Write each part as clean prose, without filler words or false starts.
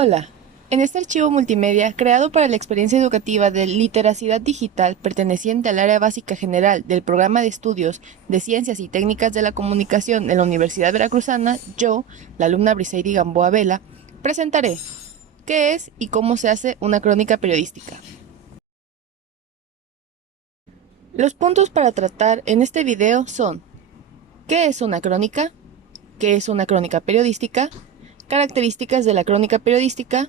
Hola, en este archivo multimedia creado para la experiencia educativa de literacidad digital perteneciente al área básica general del programa de estudios de Ciencias y Técnicas de la Comunicación de la Universidad Veracruzana, yo, la alumna Briseiri Gamboa Vela, presentaré qué es y cómo se hace una crónica periodística. Los puntos para tratar en este video son: ¿qué es una crónica? ¿Qué es una crónica periodística? Características de la crónica periodística,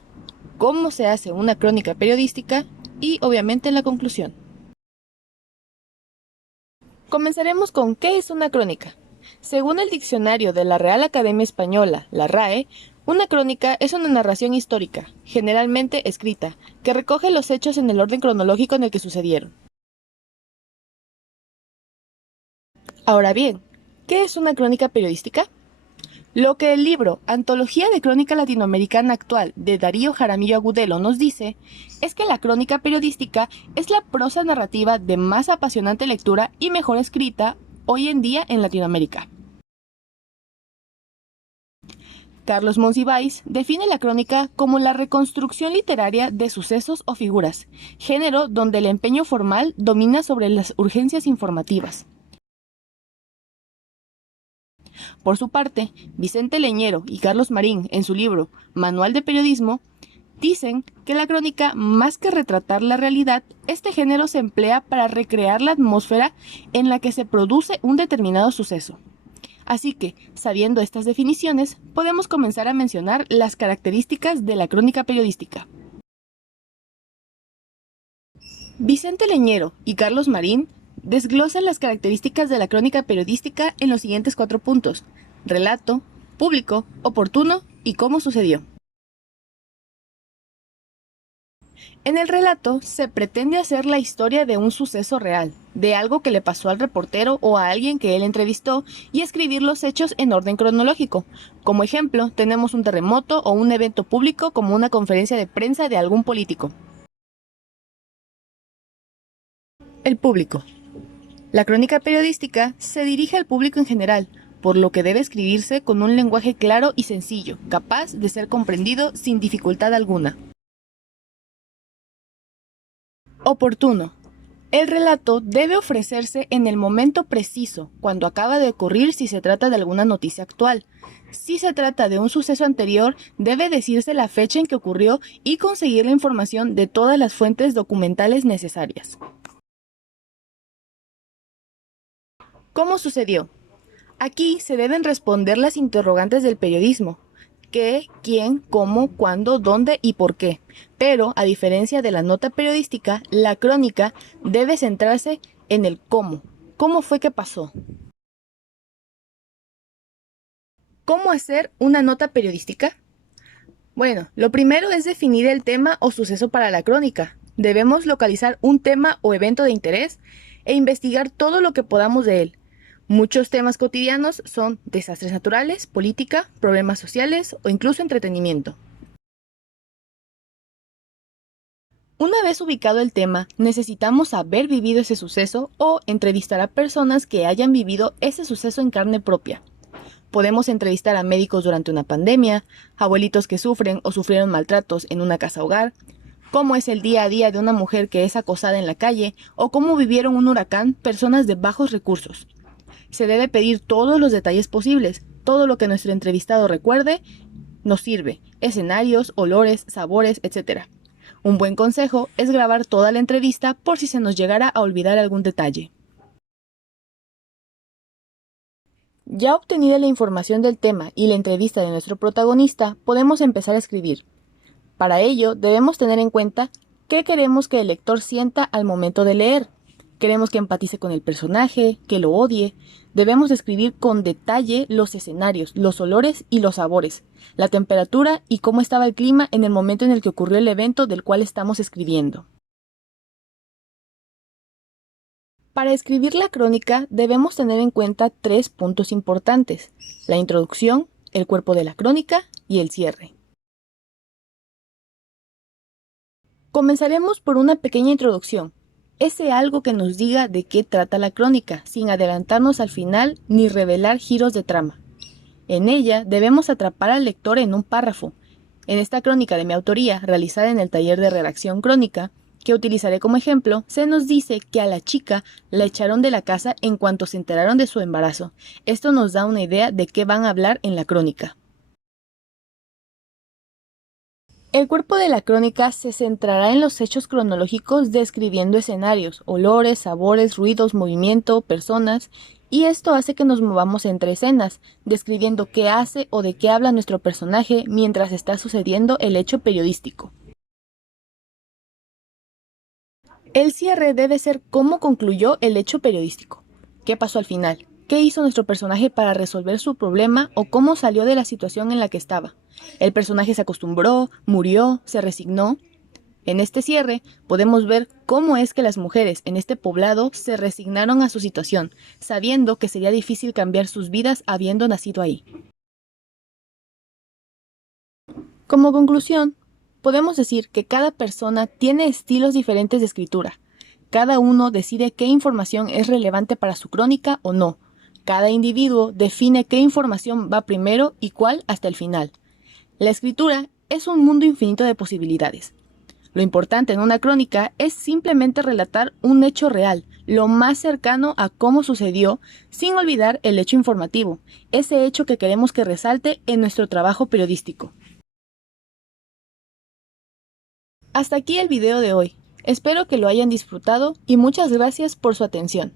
cómo se hace una crónica periodística y, obviamente, la conclusión. Comenzaremos con ¿qué es una crónica? Según el diccionario de la Real Academia Española, la RAE, una crónica es una narración histórica, generalmente escrita, que recoge los hechos en el orden cronológico en el que sucedieron. Ahora bien, ¿qué es una crónica periodística? Lo que el libro Antología de Crónica Latinoamericana Actual de Darío Jaramillo Agudelo nos dice es que la crónica periodística es la prosa narrativa de más apasionante lectura y mejor escrita hoy en día en Latinoamérica. Carlos Monsiváis define la crónica como la reconstrucción literaria de sucesos o figuras, género donde el empeño formal domina sobre las urgencias informativas. Por su parte, Vicente Leñero y Carlos Marín, en su libro Manual de Periodismo, dicen que la crónica, más que retratar la realidad, este género se emplea para recrear la atmósfera en la que se produce un determinado suceso. Así que, sabiendo estas definiciones, podemos comenzar a mencionar las características de la crónica periodística. Vicente Leñero y Carlos Marín desglosan las características de la crónica periodística en los siguientes 4 puntos: relato, público, oportuno y cómo sucedió. En el relato se pretende hacer la historia de un suceso real, de algo que le pasó al reportero o a alguien que él entrevistó, y escribir los hechos en orden cronológico. Como ejemplo, tenemos un terremoto o un evento público como una conferencia de prensa de algún político. El público. La crónica periodística se dirige al público en general, por lo que debe escribirse con un lenguaje claro y sencillo, capaz de ser comprendido sin dificultad alguna. Oportuno. El relato debe ofrecerse en el momento preciso, cuando acaba de ocurrir si se trata de alguna noticia actual. Si se trata de un suceso anterior, debe decirse la fecha en que ocurrió y conseguir la información de todas las fuentes documentales necesarias. ¿Cómo sucedió? Aquí se deben responder las interrogantes del periodismo: qué, quién, cómo, cuándo, dónde y por qué. Pero, a diferencia de la nota periodística, la crónica debe centrarse en el cómo. ¿Cómo fue que pasó? ¿Cómo hacer una nota periodística? Bueno, lo primero es definir el tema o suceso para la crónica. Debemos localizar un tema o evento de interés e investigar todo lo que podamos de él. Muchos temas cotidianos son desastres naturales, política, problemas sociales o incluso entretenimiento. Una vez ubicado el tema, necesitamos haber vivido ese suceso o entrevistar a personas que hayan vivido ese suceso en carne propia. Podemos entrevistar a médicos durante una pandemia, abuelitos que sufren o sufrieron maltratos en una casa hogar, cómo es el día a día de una mujer que es acosada en la calle o cómo vivieron un huracán personas de bajos recursos. Se debe pedir todos los detalles posibles, todo lo que nuestro entrevistado recuerde nos sirve: escenarios, olores, sabores, etc. Un buen consejo es grabar toda la entrevista por si se nos llegara a olvidar algún detalle. Ya obtenida la información del tema y la entrevista de nuestro protagonista, podemos empezar a escribir. Para ello, debemos tener en cuenta qué queremos que el lector sienta al momento de leer. Queremos que empatice con el personaje, que lo odie. Debemos describir con detalle los escenarios, los olores y los sabores, la temperatura y cómo estaba el clima en el momento en el que ocurrió el evento del cual estamos escribiendo. Para escribir la crónica debemos tener en cuenta 3 puntos importantes: la introducción, el cuerpo de la crónica y el cierre. Comenzaremos por una pequeña introducción, ese algo que nos diga de qué trata la crónica, sin adelantarnos al final ni revelar giros de trama. En ella debemos atrapar al lector en un párrafo, En esta crónica de mi autoría, realizada en el taller de redacción crónica, que utilizaré como ejemplo, se nos dice que a la chica la echaron de la casa en cuanto se enteraron de su embarazo. Esto nos da una idea de qué van a hablar en la crónica. El cuerpo de la crónica se centrará en los hechos cronológicos describiendo escenarios, olores, sabores, ruidos, movimiento, personas, y esto hace que nos movamos entre escenas, describiendo qué hace o de qué habla nuestro personaje mientras está sucediendo el hecho periodístico. El cierre debe ser cómo concluyó el hecho periodístico. ¿Qué pasó al final? ¿Qué hizo nuestro personaje para resolver su problema o cómo salió de la situación en la que estaba? ¿El personaje se acostumbró, murió, se resignó? En este cierre podemos ver cómo es que las mujeres en este poblado se resignaron a su situación, sabiendo que sería difícil cambiar sus vidas habiendo nacido ahí. Como conclusión, podemos decir que cada persona tiene estilos diferentes de escritura. Cada uno decide qué información es relevante para su crónica o no. Cada individuo define qué información va primero y cuál hasta el final. La escritura es un mundo infinito de posibilidades. Lo importante en una crónica es simplemente relatar un hecho real, lo más cercano a cómo sucedió, sin olvidar el hecho informativo, ese hecho que queremos que resalte en nuestro trabajo periodístico. Hasta aquí el video de hoy. Espero que lo hayan disfrutado y muchas gracias por su atención.